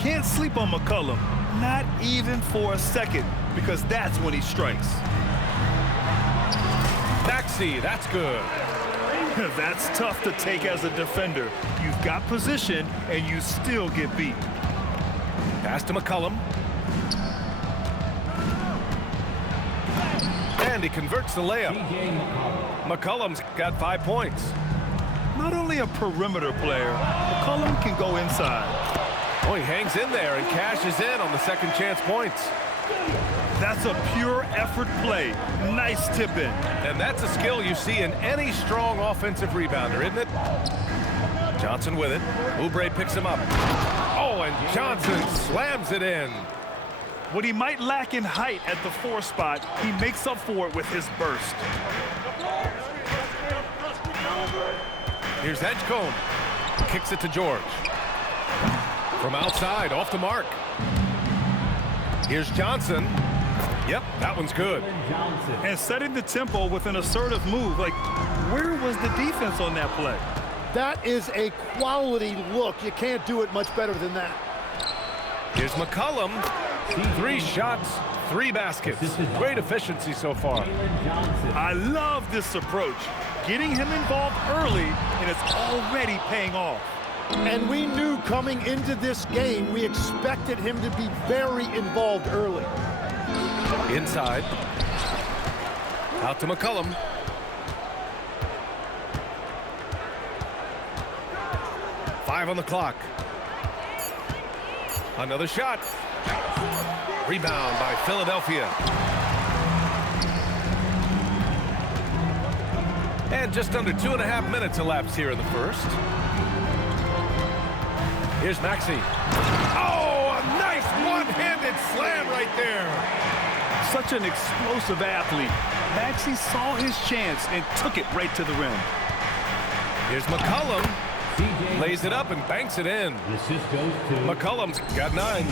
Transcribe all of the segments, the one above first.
Can't sleep on McCollum, not even for a second, because that's when he strikes. Maxey, that's good. That's tough to take as a defender. You've got position, and you still get beat. Pass to McCollum. And he converts the layup. McCollum's got 5 points. Not only a perimeter player, McCollum can go inside. Oh, he hangs in there and cashes in on the second chance points. That's a pure effort play. Nice tip in. And that's a skill you see in any strong offensive rebounder, isn't it? Johnson with it. Oubre picks him up. Oh, and Johnson slams it in. What he might lack in height at the 4 spot, he makes up for it with his burst. Here's Edgecombe. Kicks it to George. From outside, off the mark. Here's Johnson. Yep, that one's good. And setting the tempo with an assertive move. Like, where was the defense on that play? That is a quality look. You can't do it much better than that. Here's McCollum. 3 shots, 3 baskets. Great efficiency so far. I love this approach. Getting him involved early, and it's already paying off. And we knew coming into this game, we expected him to be very involved early. Inside. Out to McCollum. Five on the clock. Another shot. Rebound by Philadelphia. And just under 2.5 minutes elapsed here in the first. Here's Maxey. Oh, a nice one-handed slam right there. Such an explosive athlete. Maxey saw his chance and took it right to the rim. Here's McCollum. Lays it up and banks it in. McCollum's got 9.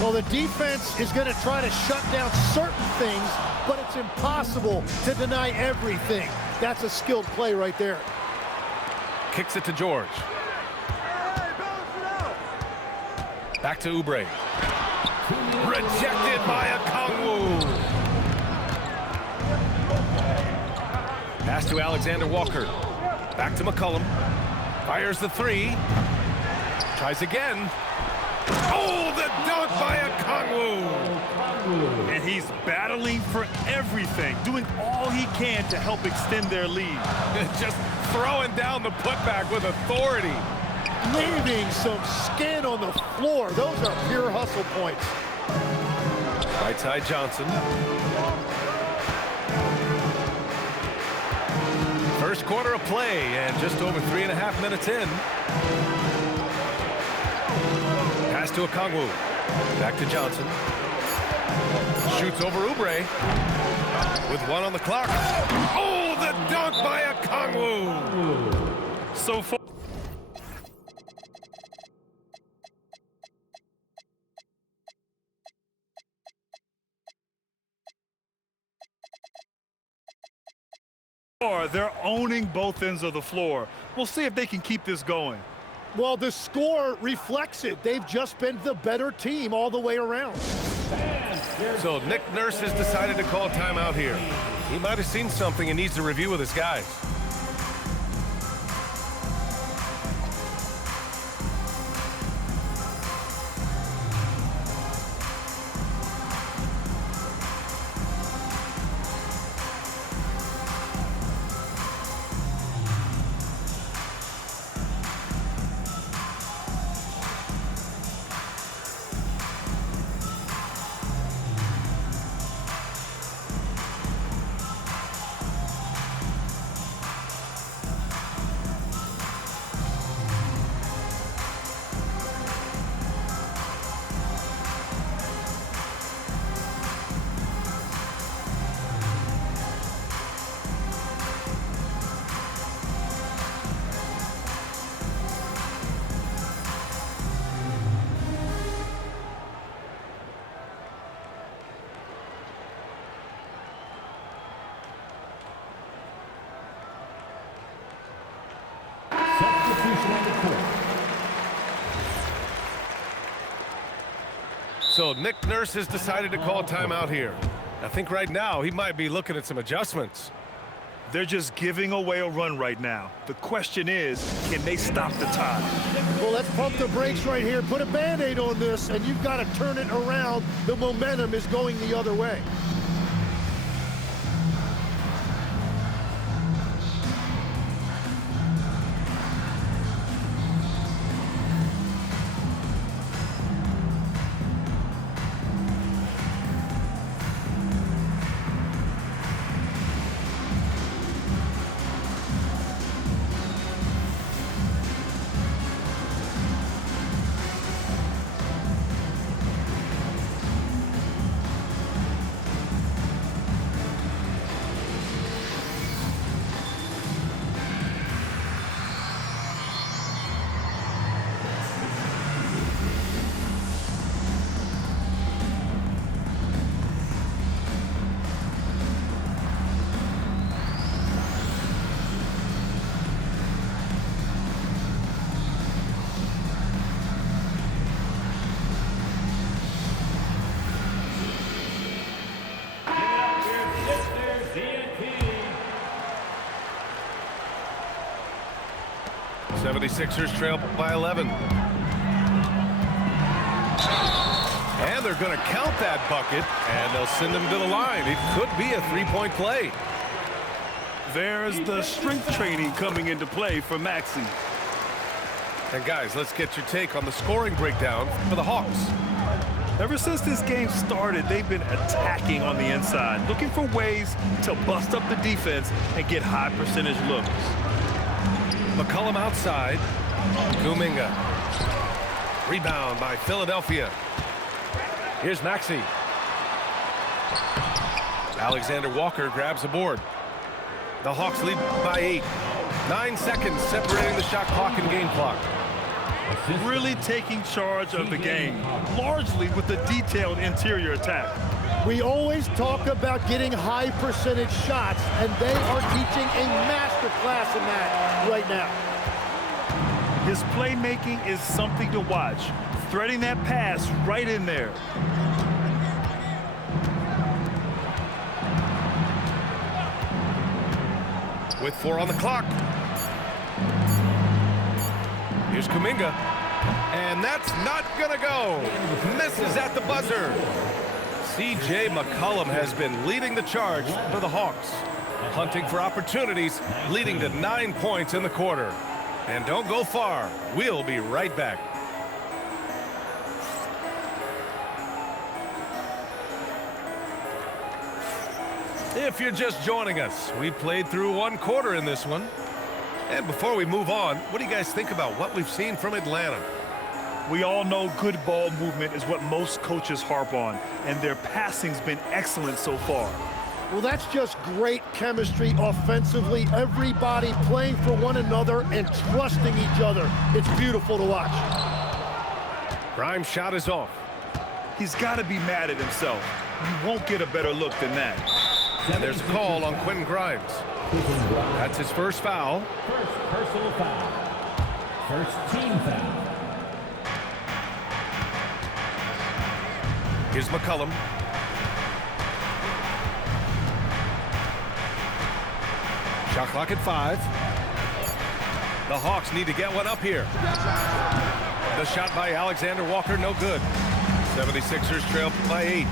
Well, the defense is going to try to shut down certain things, but it's impossible to deny everything. That's a skilled play right there. Kicks it to George. Back to Oubre. Rejected by Okongwu. Pass to Alexander Walker. Back to McCollum. Fires the 3. Tries again. Oh, the dunk by Okongwu. And he's battling for everything, doing all he can to help extend their lead. Just throwing down the putback with authority. Leaving some skin on the floor. Those are pure hustle points. Right side Johnson. First quarter of play and just over 3.5 minutes in. Pass to Okongwu. Back to Johnson. Shoots over Oubre. With 1 on the clock. Oh, the dunk by Okongwu. So far. They're owning both ends of the floor. We'll see if they can keep this going. Well, the score reflects it. They've just been the better team all the way around. So Nick Nurse has decided to call timeout here. He might have seen something and needs to review with his guys. So Nick Nurse has decided to call timeout here. I think right now he might be looking at some adjustments. They're just giving away a run right now. The question is, can they stop the tide? Well, let's pump the brakes right here. Put a Band-Aid on this, and you've got to turn it around. The momentum is going the other way. '76ers trail by 11. And they're going to count that bucket, and they'll send him to the line. It could be a three-point play. There's the strength training coming into play for Maxey. And guys, let's get your take on the scoring breakdown for the Hawks. Ever since this game started, they've been attacking on the inside, looking for ways to bust up the defense and get high percentage looks. McCollum outside. Kuminga. Rebound by Philadelphia. Here's Maxey. Alexander Walker grabs the board. The Hawks lead by 8. 9 seconds separating the shot clock and game clock. Really taking charge of the game, largely with the detailed interior attack. We always talk about getting high percentage shots, and they are teaching a master class in that right now. His playmaking is something to watch, threading that pass right in there. With 4 on the clock. Here's Kuminga. And that's not gonna go. Misses at the buzzer. C.J. McCollum has been leading the charge for the Hawks. Hunting for opportunities, leading to 9 points in the quarter. And don't go far. We'll be right back. If you're just joining us, we played through 1 quarter in this one. And before we move on, what do you guys think about what we've seen from Atlanta? We all know good ball movement is what most coaches harp on, and their passing's been excellent so far. Well, that's just great chemistry offensively. Everybody playing for one another and trusting each other. It's beautiful to watch. Grimes' shot is off. He's got to be mad at himself. You won't get a better look than that. And there's a call on Quentin Grimes. That's his first foul. First personal foul. First team foul. Here's McCollum. Shot clock at 5. The Hawks need to get one up here. The shot by Alexander Walker, no good. 76ers trail by 8.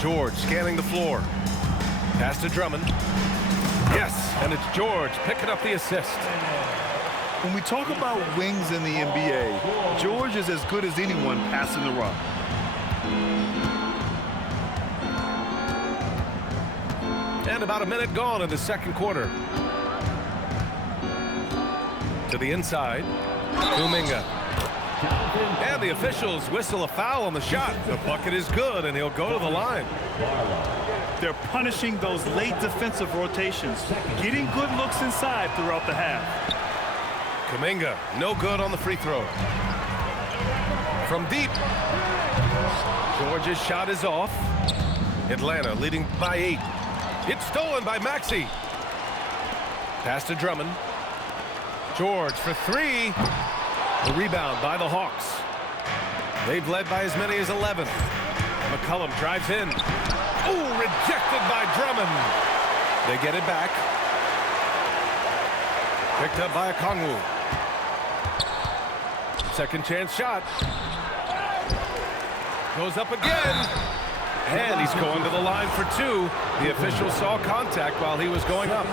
George scanning the floor. Pass to Drummond. Yes, and it's George picking up the assist. When we talk about wings in the NBA, George is as good as anyone passing the rock. And about a minute gone in the second quarter. To the inside. Kuminga. And the officials whistle a foul on the shot. The bucket is good, and he'll go to the line. They're punishing those late defensive rotations, getting good looks inside throughout the half. Kuminga, no good on the free throw. From deep. George's shot is off. Atlanta leading by 8. It's stolen by Maxey. Pass to Drummond. George for 3. The rebound by the Hawks. They've led by as many as 11. McCollum drives in. Oh, rejected by Drummond. They get it back. Picked up by Okongwu. Second chance shot. Goes up again. And he's going to the line for two. The official saw contact while he was going up.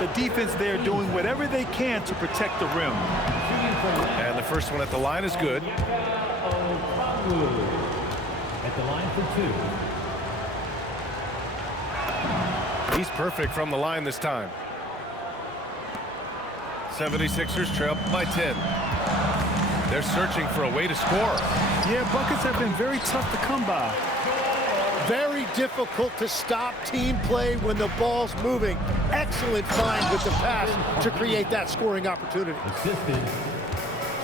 The defense there doing whatever they can to protect the rim. And the first one at the line is good. At the line for two. He's perfect from the line this time. 76ers trail by 10. They're searching for a way to score. Yeah, buckets have been very tough to come by. Very difficult to stop team play when the ball's moving. Excellent find with the pass to create that scoring opportunity.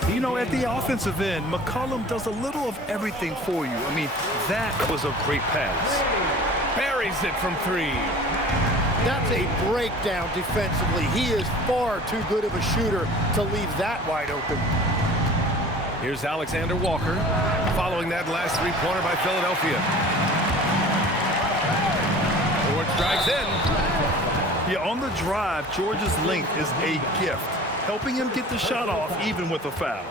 You know, at the offensive end, McCollum does a little of everything for you. I mean, that was a great pass. Buries it from three. That's a breakdown defensively. He is far too good of a shooter to leave that wide open. Here's Alexander Walker, following that last three-pointer by Philadelphia. George drives in. Yeah, on the drive, George's length is a gift, helping him get the shot off even with a foul.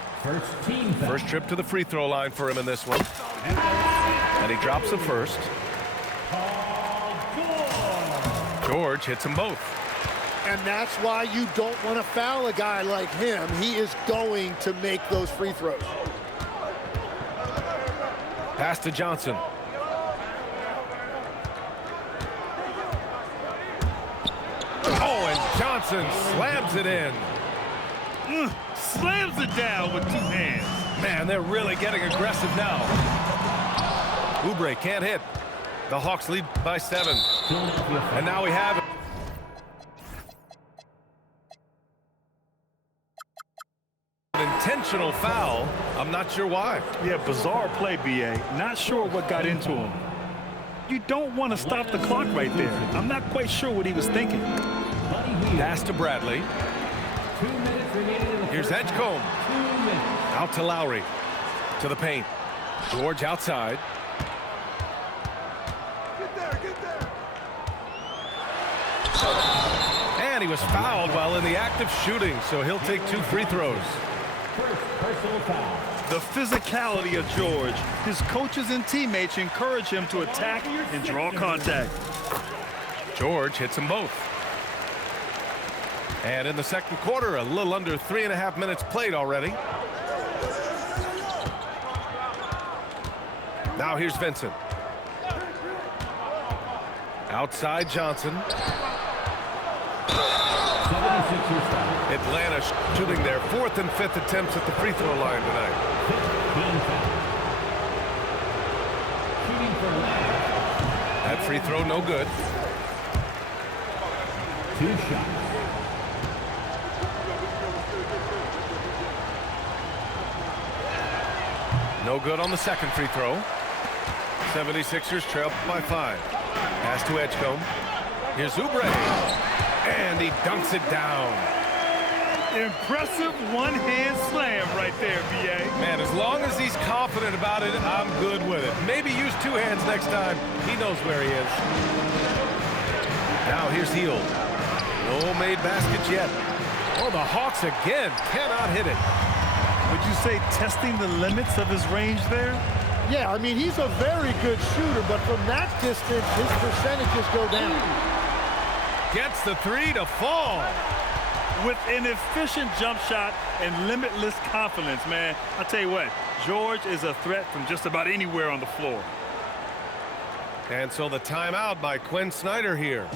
First trip to the free throw line for him in this one. And he drops the first. George hits them both. And that's why you don't want to foul a guy like him. He is going to make those free throws. Pass to Johnson. Oh, and Johnson slams it in. Slams it down with two hands. Man, they're really getting aggressive now. Oubre can't hit. The Hawks lead by 7. And now we have an intentional foul. I'm not sure why. Yeah, bizarre play, B.A. Not sure what got into him. You don't want to stop the clock right there. I'm not quite sure what he was thinking. Pass to Bradley. Here's Edgecombe. Out to Lowry. To the paint. George outside. And he was fouled while in the act of shooting, so he'll take 2 free throws. The physicality of George. His coaches and teammates encourage him to attack and draw contact. George hits them both. And in the second quarter, a little under 3.5 minutes played already. Now here's Vincent. Outside Johnson. Atlanta shooting their 4th and 5th attempts at the free throw line tonight. That free throw no good. 2 shots. No good on the second free throw. 76ers trail by 5. Pass to Edgecombe. Here's Oubre. And he dunks it down. Impressive one-hand slam right there, B.A. Man, as long as he's confident about it, I'm good with it. Maybe use 2 hands next time. He knows where he is. Now here's Hield. No made baskets yet. Oh, the Hawks again cannot hit it. Would you say testing the limits of his range there? Yeah, I mean, he's a very good shooter, but from that distance, his percentages go down. Gets the 3 to fall. With an efficient jump shot and limitless confidence, man. I'll tell you what, George is a threat from just about anywhere on the floor. And so the timeout by Quinn Snyder here.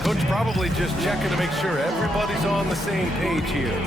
Coach probably just checking to make sure everybody's on the same page here.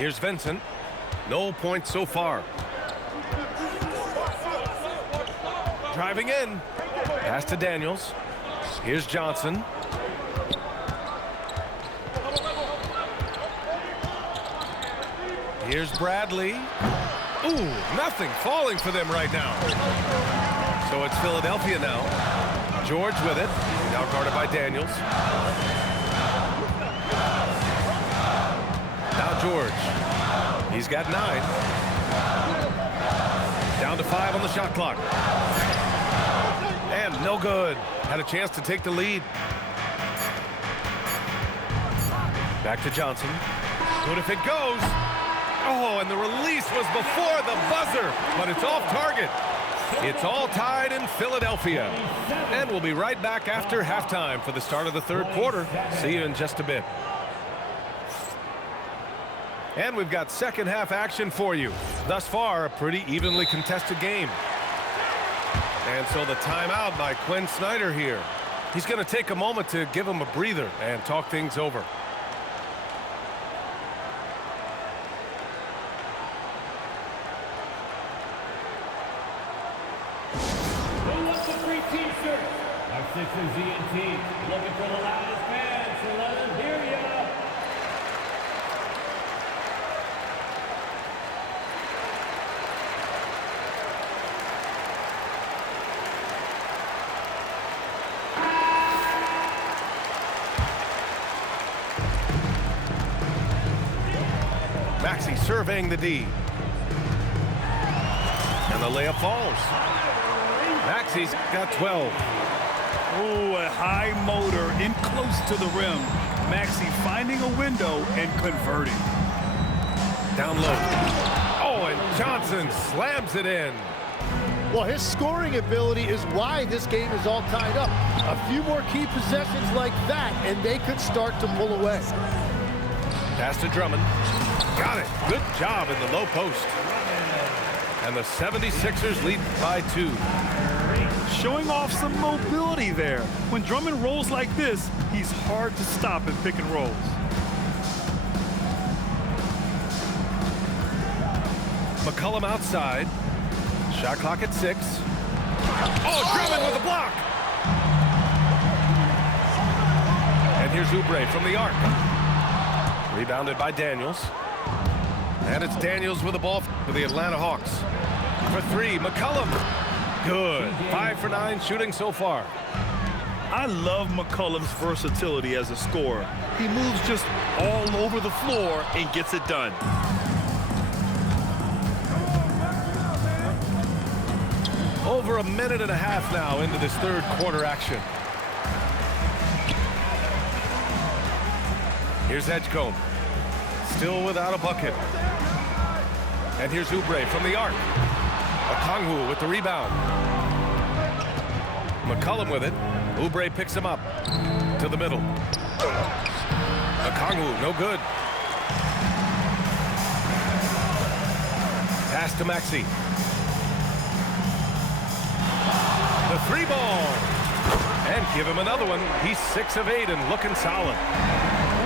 Here's Vincent. No points so far. Driving in. Pass to Daniels. Here's Johnson. Here's Bradley. Ooh, nothing falling for them right now. So it's Philadelphia now. George with it. Now guarded by Daniels. Now George. He's got 9. Down to 5 on the shot clock. And no good. Had a chance to take the lead. Back to Johnson. Good if it goes. Oh, and the release was before the buzzer, but it's off target. It's all tied in Philadelphia. And we'll be right back after halftime for the start of the third quarter. See you in just a bit. And we've got second half action for you. Thus far, a pretty evenly contested game. And so the timeout by Quinn Snyder here. He's going to take a moment to give him a breather and talk things over. Our Sixers ENT looking for the loudest fans, so let them hear ya. Maxey surveying the D. And the layup falls. Maxey's got 12. Oh, a high motor in close to the rim. Maxey finding a window and converting. Down low. Oh, and Johnson slams it in. Well, his scoring ability is why this game is all tied up. A few more key possessions like that, and they could start to pull away. Pass to Drummond. Got it. Good job in the low post. And the 76ers lead by 2. Showing off some mobility there. When Drummond rolls like this, he's hard to stop in pick and rolls. McCollum outside. Shot clock at 6. Oh, Drummond with a block. And here's Oubre from the arc. Rebounded by Daniels. And it's Daniels with the ball for the Atlanta Hawks. For 3, McCollum. Good. 5 for 9 shooting so far. I love McCollum's versatility as a scorer. He moves just all over the floor and gets it done. Over a minute and a half now into this third quarter action. Here's Edgecombe. Still without a bucket. And here's Oubre from the arc. Okongwu with the rebound. McCollum with it. Oubre picks him up to the middle. Okongwu, no good. Pass to Maxey. The 3 ball. And give him another one. He's 6 of 8 and looking solid.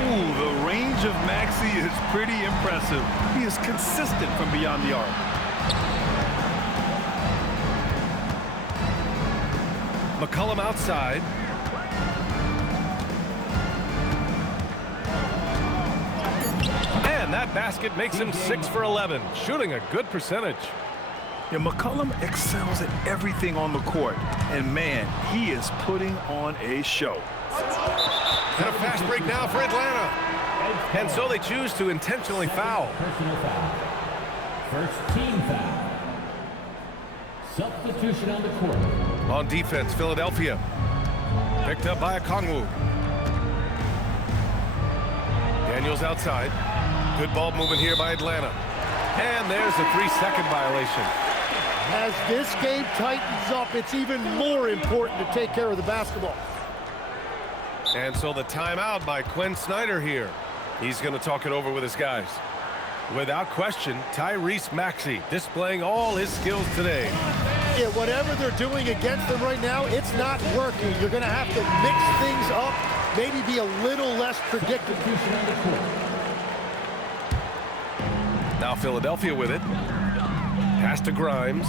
Ooh, the range of Maxey is pretty impressive. He is consistent from beyond the arc. McCollum outside. And that basket makes him 6 for 11, shooting a good percentage. Yeah, McCollum excels at everything on the court. And man, he is putting on a show. And a fast break now for Atlanta. And so they choose to intentionally foul. Personal foul. First team foul. Substitution on the court. On defense, Philadelphia. Picked up by Okongwu. Daniels outside. Good ball movement here by Atlanta. And there's a 3-second violation. As this game tightens up, it's even more important to take care of the basketball. And so the timeout by Quinn Snyder here. He's going to talk it over with his guys. Without question, Tyrese Maxey displaying all his skills today. Yeah, whatever they're doing against them right now, it's not working. You're going to have to mix things up, maybe be a little less predictable. Now Philadelphia with it. Pass to Grimes.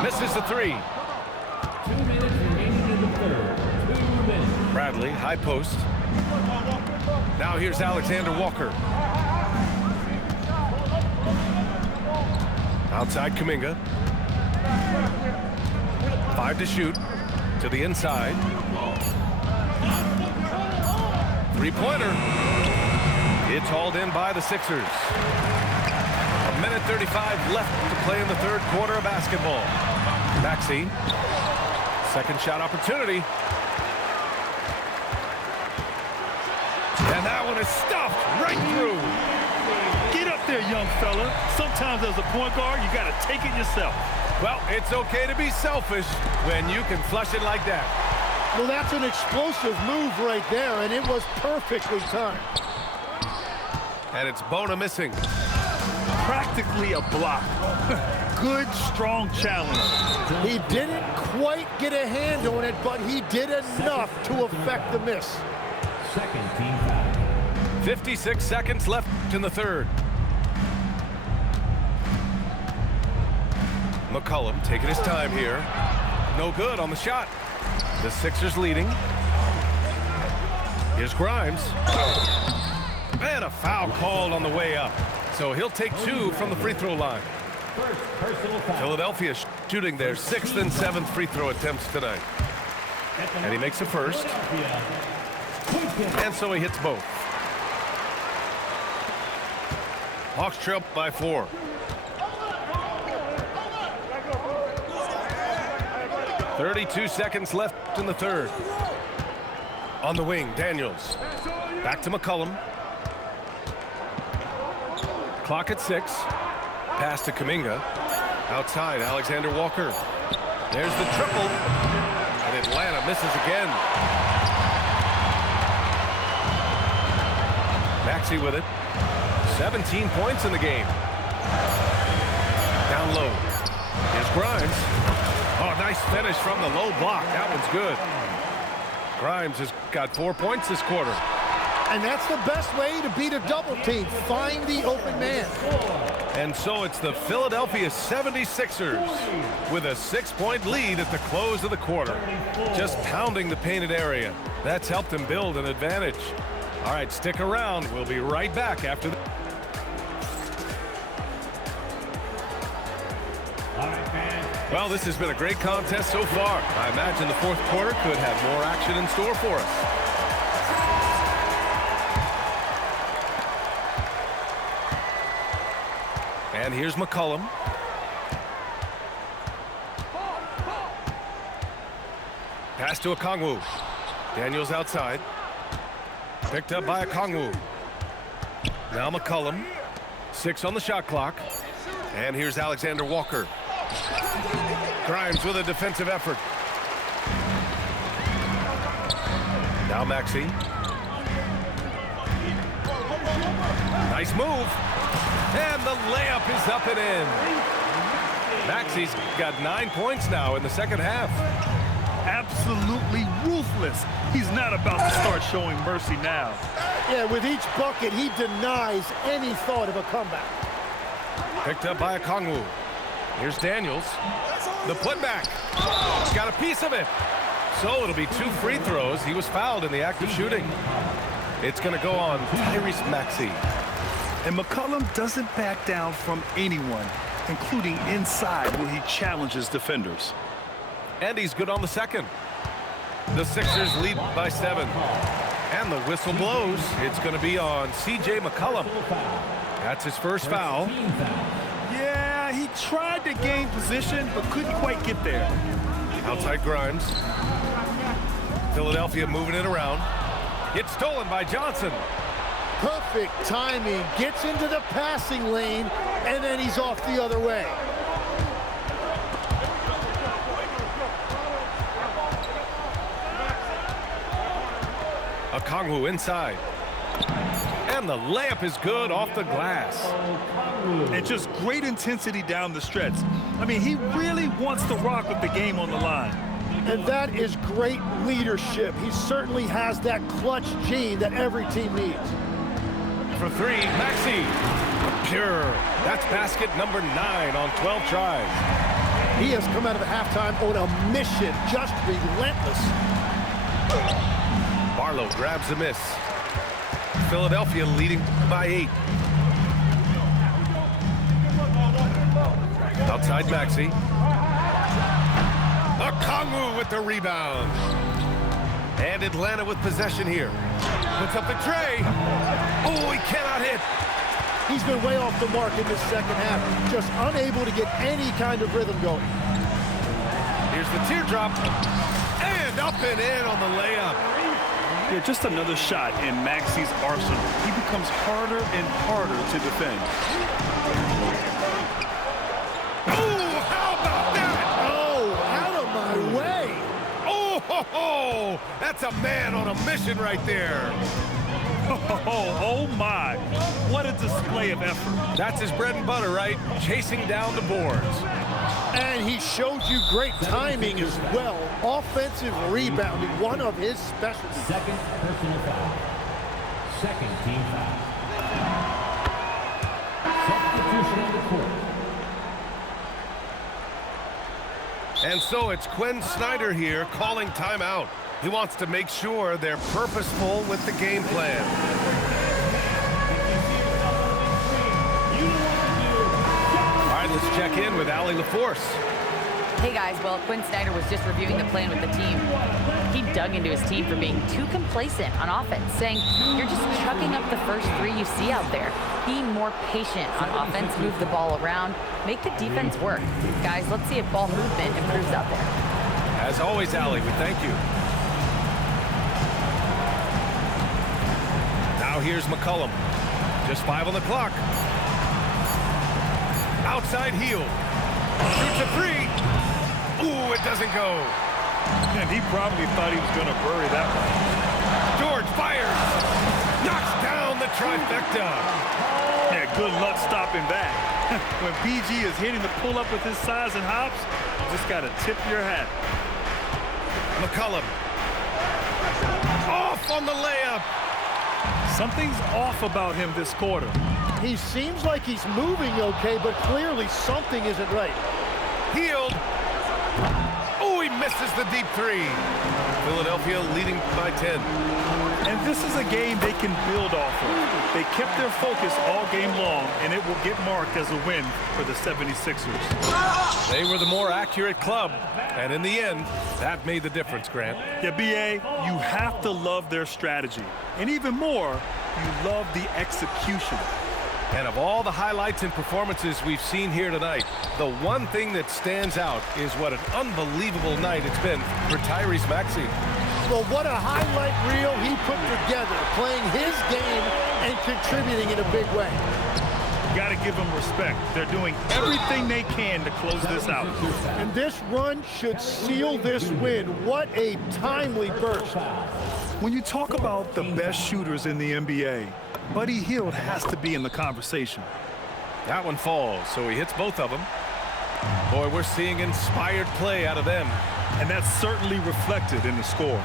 Misses the three. 2 minutes remaining in the third. 2 minutes. Bradley, high post. Now here's Alexander Walker. Outside Kuminga. 5 to shoot. To the inside. Three-pointer. It's hauled in by the Sixers. 1:35 left to play in the third quarter of basketball. Maxey. Second shot opportunity. And that one is stuffed right through. Get up there, young fella. Sometimes as a point guard, you got to take it yourself. Well, it's okay to be selfish when you can flush it like that. Well, that's an explosive move right there, and it was perfectly timed. And it's Bona missing. Practically a block. Good, strong challenge. He didn't quite get a hand on it, but he did enough to affect the miss. Second team foul. 56 seconds left in the third. McCollum taking his time here. No good on the shot. The Sixers leading. Here's Grimes. And a foul called on the way up. So he'll take 2 from the free throw line. First personal foul. Philadelphia shooting their 6th and 7th free throw attempts tonight. And he makes the first. And so he hits both. Hawks trail by 4. .32 seconds left in the third. On the wing, Daniels. Back to McCollum. Clock at 6. Pass to Kuminga. Outside, Alexander Walker. There's the triple. And Atlanta misses again. Maxey with it. 17 points in the game. Down low. Here's Grimes. Oh, nice finish from the low block. That one's good. Grimes has got 4 points this quarter. And that's the best way to beat a double team. Find the open man. And so it's the Philadelphia 76ers with a 6-point lead at the close of the quarter. Just pounding the painted area. That's helped them build an advantage. All right, stick around. We'll be right back after the... Well, this has been a great contest so far. I imagine the fourth quarter could have more action in store for us. And here's McCollum. Pass to Okongwu. Daniels outside. Picked up by Okongwu. Now McCollum. 6 on the shot clock. And here's Alexander Walker. Grimes with a defensive effort. Now Maxey. Nice move. And the layup is up and in. Maxey's got 9 points now in the second half. Absolutely ruthless. He's not about to start showing mercy now. Yeah, with each bucket, he denies any thought of a comeback. Picked up by Okongwu. Here's Daniels. The putback. He's got a piece of it. So it'll be 2 free throws. He was fouled in the act of shooting. It's going to go on Tyrese Maxey. And McCollum doesn't back down from anyone, including inside when he challenges defenders. And he's good on the second. The Sixers lead by 7. And the whistle blows. It's going to be on C.J. McCollum. That's his first foul. Yeah, he tried to gain position, but couldn't quite get there. Outside Grimes. Philadelphia moving it around. It's stolen by Johnson. Perfect timing. Gets into the passing lane, and then he's off the other way. Okongwu inside. And the layup is good off the glass. And just great intensity down the stretch. I mean, he really wants to rock with the game on the line. And that is great leadership. He certainly has that clutch gene that every team needs. For 3, Maxey. Pure. That's basket number 9 on 12 tries. He has come out of the halftime on a mission, just relentless. Barlow grabs the miss. Philadelphia leading by 8. Outside Maxey. Okongwu with the rebound. And Atlanta with possession here. Puts up the tray. Oh, he cannot hit. He's been way off the mark in this second half, just unable to get any kind of rhythm going. Here's the teardrop. And up and in on the layup. Yeah, just another shot in Maxey's arsenal. He becomes harder and harder to defend. Oh, how about that? Oh, out of my way. Oh, that's a man on a mission right there. Oh my, what a display of effort. That's his bread and butter, right? Chasing down the boards. And he showed you great timing as well. Offensive rebounding, one of his specialties. Second personal foul. Second team foul. Substitution on the court. And so it's Quinn Snyder here calling timeout. He wants to make sure they're purposeful with the game plan. All right, let's check in with Allie LaForce. Hey guys, well, Quinn Snyder was just reviewing the plan with the team. He dug into his team for being too complacent on offense, saying, you're just chucking up the first 3 you see out there. Be more patient on offense, move the ball around, make the defense work. Guys, let's see if ball movement improves out there. As always, Allie, we thank you. Now here's McCollum. Just 5 on the clock. Outside heel. Shoots a 3. Ooh, it doesn't go. And he probably thought he was going to bury that one. George fires. Knocks down the trifecta. Yeah, good luck stopping that. When PG is hitting the pull-up with his size and hops, you just got to tip your hat. McCollum. Off on the layup. Something's off about him this quarter. He seems like he's moving okay, but clearly something isn't right. Healed. Oh, he misses the deep 3. Philadelphia leading by 10. And this is a game they can build off of. They kept their focus all game long, and it will get marked as a win for the 76ers. They were the more accurate club, and in the end, that made the difference, Grant. Yeah, B.A., you have to love their strategy. And even more, you love the execution. And of all the highlights and performances we've seen here tonight, the one thing that stands out is what an unbelievable night it's been for Tyrese Maxey. Well, what a highlight reel he put together, playing his game and contributing in a big way. Got to give them respect. They're doing everything they can to close this out. And this run should seal this win. What a timely burst. When you talk about the best shooters in the NBA, Buddy Hield has to be in the conversation. That one falls, so he hits both of them. Boy, we're seeing inspired play out of them. And that's certainly reflected in the score.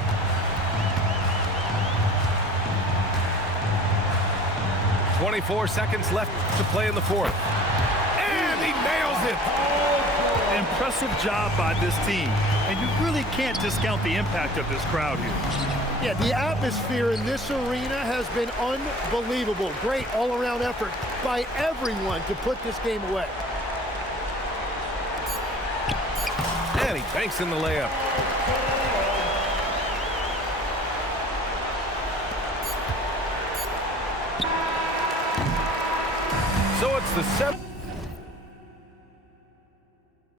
"24 seconds left to play in the fourth. And he nails it! Impressive job by this team. And you really can't discount the impact of this crowd here. Yeah, the atmosphere in this arena has been unbelievable. Great all-around effort by everyone to put this game away. And he banks in the layup. So it's the 7th.